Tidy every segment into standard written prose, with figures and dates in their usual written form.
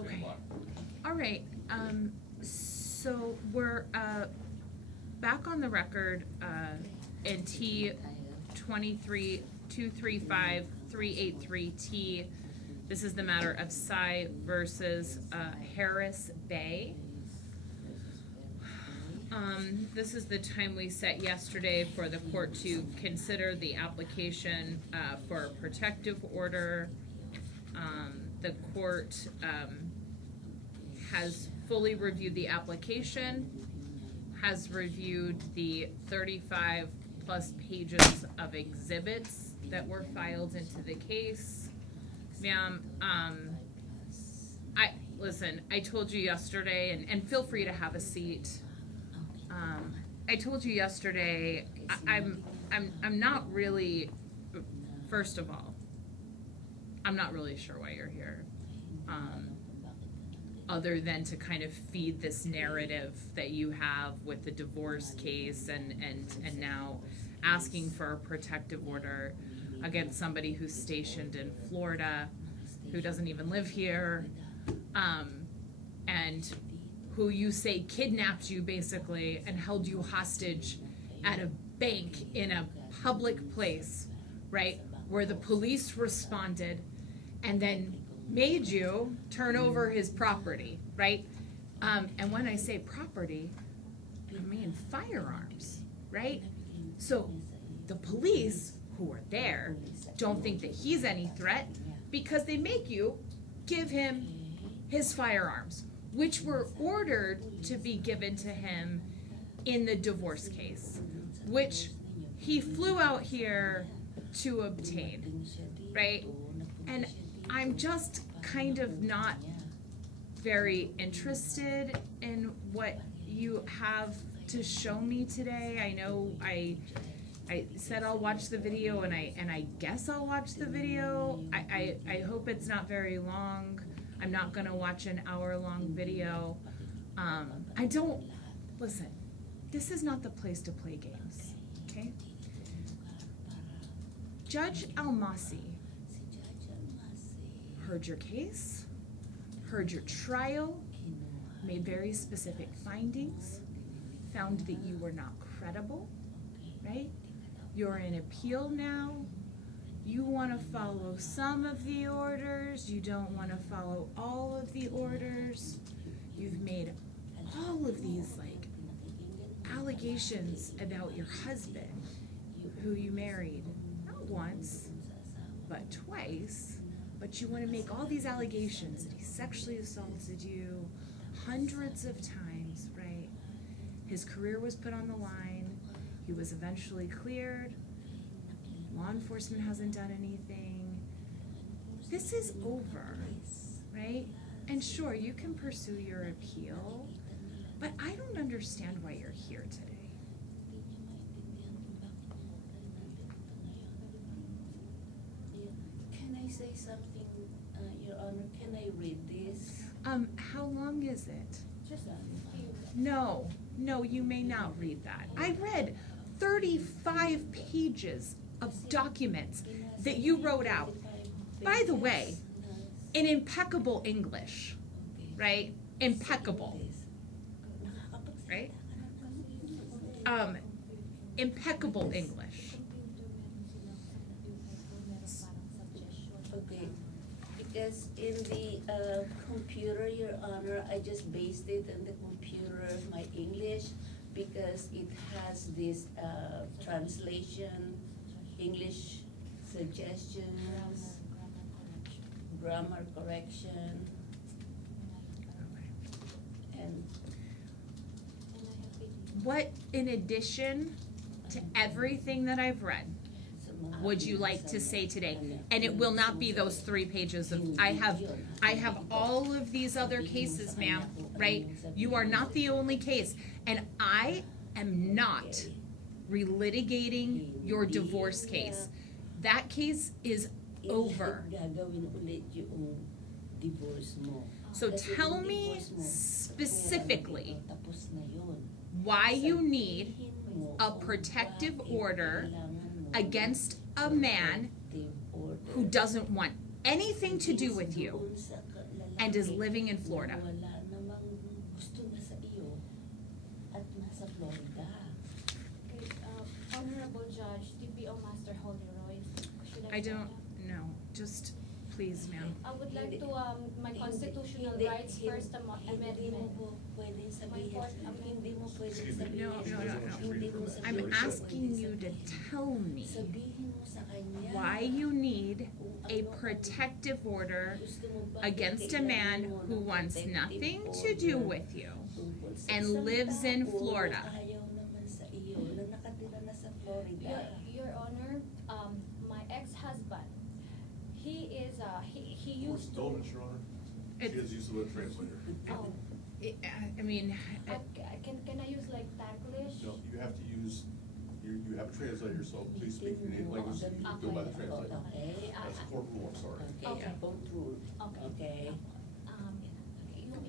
Okay. All right. So we're back on the record in T 23-235-383T. This is the matter of Sy versus Harris-Bey. This is the time we set yesterday for the court to consider the application for a protective order. The court has fully reviewed the application, has reviewed the 35 plus pages of exhibits that were filed into the case. Ma'am, listen, I told you yesterday, and feel free to have a seat. I told you yesterday, I'm not really, first of all, I'm not really sure why you're here, other than to kind of feed this narrative that you have with the divorce case and now asking for a protective order against somebody who's stationed in Florida, who doesn't even live here, and who you say kidnapped you basically and held you hostage at a bank in a public place, right, where the police responded and then made you turn over his property, right? And when I say property, I mean firearms, right? So the police who are there don't think that he's any threat because they make you give him his firearms, which were ordered to be given to him in the divorce case, which he flew out here to obtain, right? And I'm just kind of not very interested in what you have to show me today. I know I said I'll watch the video, and I guess I'll watch the video. I hope it's not very long. I'm not gonna watch an hour-long video. Listen, this is not the place to play games, okay? Judge Almase heard your case, heard your trial, made very specific findings, found that you were not credible, right? You're in appeal now. You want to follow some of the orders. You don't want to follow all of the orders. You've made all of these allegations about your husband, who you married not once, but twice. But you want to make all these allegations that he sexually assaulted you hundreds of times, right? His career was put on the line. He was eventually cleared. Law enforcement hasn't done anything. This is over, right? And sure, you can pursue your appeal, but I don't understand why you're here today. Can I say something, Your Honor? Can I read this? How long is it? Just a few. No, you may not read that. I read 35 pages of documents that you wrote out. By the way, in impeccable English, right? Impeccable, right? Impeccable English. Okay, because in the computer, Your Honor, I just based it on the computer, my English, because it has this translation, English suggestions, grammar correction, and What, in addition to everything that I've read, would you like to say today? And it will not be those 3 pages of, I have all of these other cases, ma'am, right? You are not the only case. And I am not relitigating your divorce case. That case is over. So tell me specifically why you need a protective order against a man who doesn't want anything to do with you and is living in Florida. Wala namang gusto niya sa iyo at nasa Florida. Wait, Honorable Judge, TPO Master Holly Roys, should I I say don't that? know. Just please, ma'am. I would like Hindi- to, my constitutional Hindi- rights hindi- first Hindi mo amendment. po pwedeng sabihin. Hindi mo pwedeng Excuse me. sabihin. No, no, no. Hindi mo sabihin. I'm Your asking you to tell me Sabihin mo sa kanya. why you need kung a ano ang protective order gusto mo, bakit against a kailangan man mo who ng wants protective nothing to do order with you. tungkol sa and isang lives in tao Florida. na ayaw naman sa iyo na nakatira na sa Florida. Your Honor, my ex-husband, he is, he Or used stolen, to. Your Honor. She It- has use of a translator. Oh, I mean, can I use like Taglish? No, you have to use, you have a translator, so please speak in any language that you go by the translator. Okay. That's court rule, I'm sorry. Okay, court rule. Okay. Okay.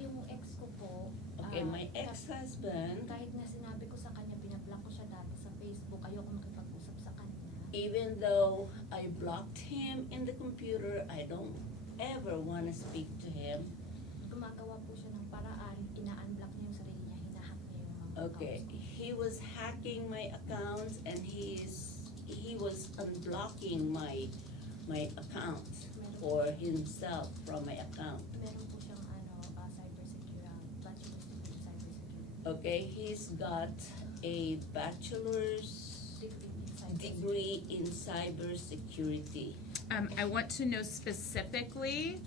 Yung ex ko po. Okay, my ex-husband, Kahit na sinabi ko sa kanya, binablock ko siya dati sa Facebook, ayoko makipag-usap sa kanya. even though I blocked him in the computer, I don't ever want to speak to him. Gumagawa po siya ng paraan, ina-unblock niya yung sarili niya, hinahack niya yung mga Okay, accounts. he was hacking my accounts and he was unblocking my accounts for himself from my account. Meron po siyang cybersecurity, bachelor's degree in cybersecurity. Okay, he's got a bachelor's degree in cybersecurity. I want to know specifically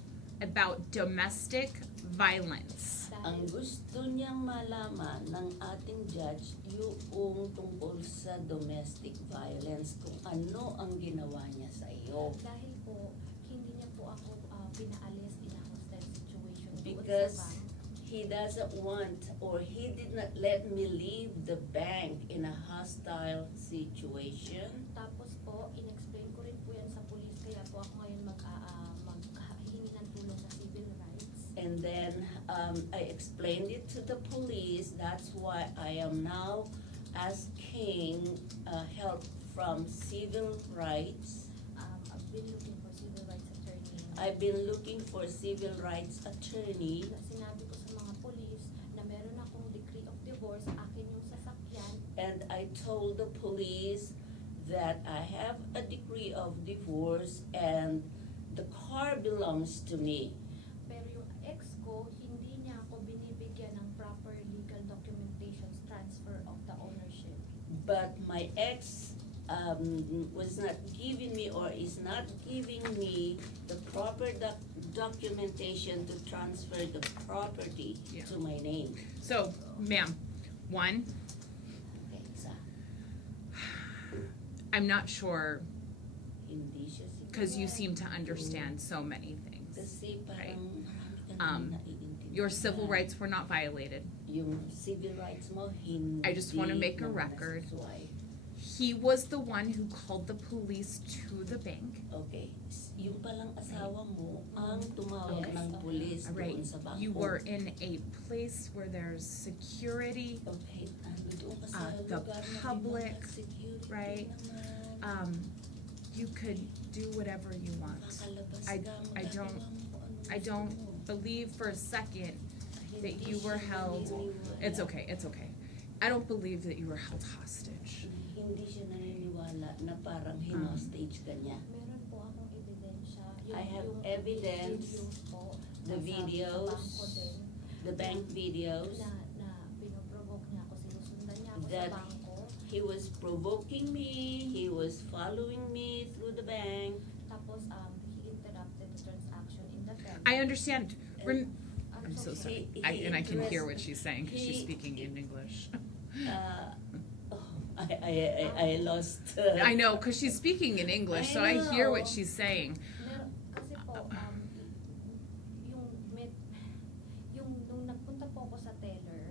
about domestic violence. Ang gusto niyang malaman ng ating judge yung tungkol sa domestic violence, kung ano ang ginawa niya sa iyo. Dahil po, hindi niya po ako pinaalis in a hostile situation doon Because sa bank. he doesn't want, or he did not let me leave the bank in a hostile situation. Tapos po, in-explain ko rin po yan sa police, kaya po ako ngayon maghihingi ng tulong sa civil rights. And then I explained it to the police. That's why I am now asking help from civil rights. I've been looking for civil rights attorney. I've been looking for civil rights attorney. Sinabi ko sa mga police na meron akong decree of divorce, akin yung sasakyan. And I told the police that I have a decree of divorce and the car belongs to me. Pero yung ex ko, hindi niya ako binibigyan ng proper legal documentations, transfer of the ownership. But my ex was not giving me or is not giving me the proper documentation to transfer the property Yeah. to my name. So, ma'am, one, Okay, isa. I'm not sure Hindi siya siguro. because you seem to understand so many things. Kasi Right. parang marami ka Um, naman naiintindihan. Your civil rights were not violated. Yung civil rights mo, hindi I just wanna make a naman record. nasasway. He was the one who called the police to the bank. Okay, yung palang asawa mo ang tumawag Yes. ng pulis Right, doon sa bangko. you were in a place where there's security, Okay, doon ka sa the lugar na may public, mga security right? naman. You could do whatever you want. Kakalabas I- ka, I don't- magagawa mo kung ano I gusto don't mo. believe for a second that Hindi you were siya held, naniniwala. it's okay, it's okay. I don't believe that you were held hostage. Hindi siya naniniwala na parang hinostage ka niya. Meron po akong ebidensya. I have yung evidence, videos po, the nasa videos, bangko din, The bank videos, na pinoprovoke niya ako, sinusundan niya ako That- sa bangko. he was provoking me, he was following me through the bank. Tapos, he interrupted the transaction in the bank. I understand. I'm so sorry. He And I can hear interest- what she's saying because she's he- speaking in English. I lost. I know, because she's speaking in English, so I hear what know. she's saying. Meron, kasi po, nung nagpunta po ako sa teller,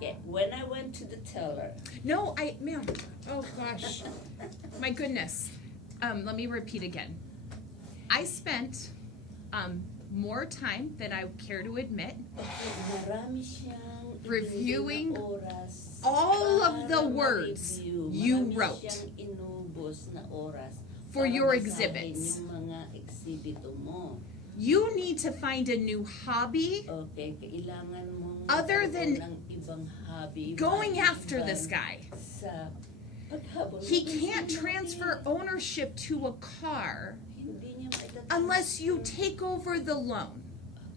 Okay, when I went to the teller, No, ma'am, oh gosh, my goodness. Let me repeat again. I spent, more time than I care to admit marami siyang Reviewing ibinigay na oras all of the para words ma-review. you Marami wrote siyang inubos na oras for para your basahin exhibits. yung mga eksibito mo. You need to find a new hobby Okay, kailangan mong Other than magkaroon ng ibang hobby. going maliban after this guy. Sa paghabol. He can't transfer ownership to a car Hindi niya maitatranslate. unless you take over the loan.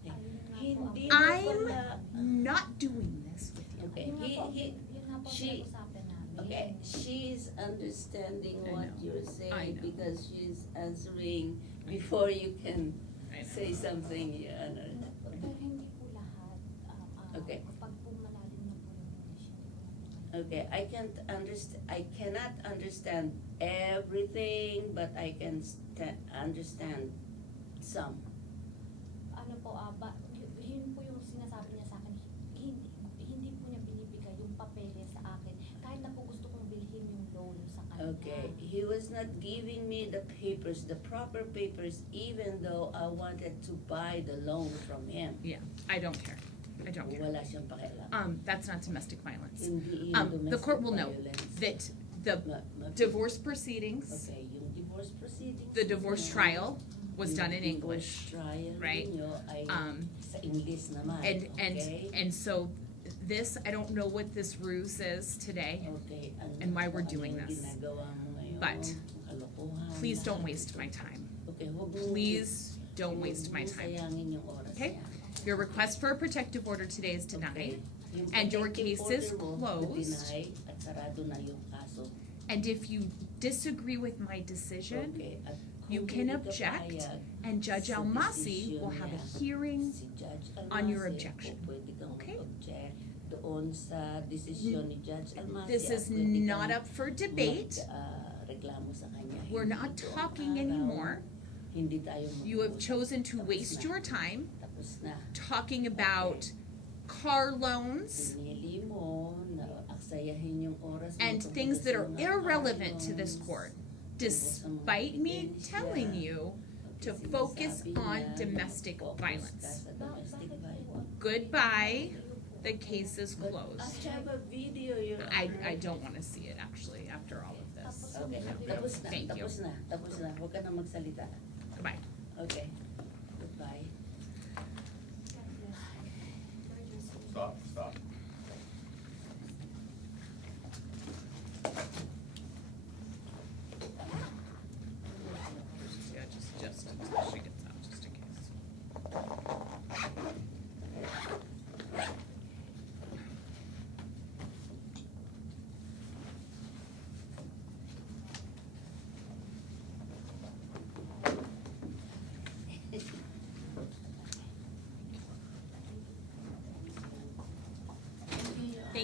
Okay. Ayun nga po Hindi ang- mo I'm pala- not doing this with you. Okay, Yun nga po, he, yun nga po ang she- pinag-usapan namin. okay, she's understanding I what know. you're I saying know. because she's answering before you can I know. say something, ano. Pero hindi po lahat. Okay. Kapag po malalim na po yung English, hindi po natin Okay, I cannot understand everything, but I can understand some. ano po, yun po yung sinasabi niya sa akin, hindi po niya binibigay yung papeles sa akin. Kahit na po gusto kong bilhin yung loan sa kanya. Okay, he was not giving me the papers, the proper papers, even though I wanted to buy the loan from him. Yeah, I don't care. I don't care. Wala siyang pakialam. That's not domestic violence. Hindi yung The court will domestic know violence. that the divorce proceedings, Okay, yung divorce proceedings. the divorce ninyo, trial was yung done in divorce English, trial right? ninyo ay Um, sa English naman, and okay? so this, I don't know what this ruse is today. Okay, and why we're ano doing yung this. ginagawa mo ngayon, But kalokohan, Please don't lahat waste ito. my time. Okay, huwag mong- Please don't huwag waste my mong time. sayangin yung oras Okay? niya. Your request for a protective order today is denied. Okay. Yung and your protective case is order mo, closed. na-deny at sarado na yung kaso. And if you disagree with my decision, Okay, at you kung can hindi ka object, payag and Judge sa Almase desisyon will have a niya, hearing si Judge on your Almase, objection. o pwede kang Okay? mag-object doon sa desisyon ni Judge Almase. This at is pwede not kang up for debate. reklamo sa kanya. We're Hindi not ito ang talking araw. anymore. Hindi tayo You have mag-uusap. chosen to Tapos waste na. your time Tapos na. talking about car loans Pinili mo na aksayahin yung oras mo and tungkol things that sa are mga irrelevant to this loans, court, tungkol sa mga despite me ebidensya. telling you to Okay, focus sinasabi on niya, domestic focus ka violence. sa domestic violence. Goodbye. The case is But closed. I have a video, Your I Honor. don't wanna see it actually after all of this. Okay, No, tapos na, thank you. tapos na, tapos na. Huwag ka na magsalita. Goodbye. Okay, goodbye. Stop.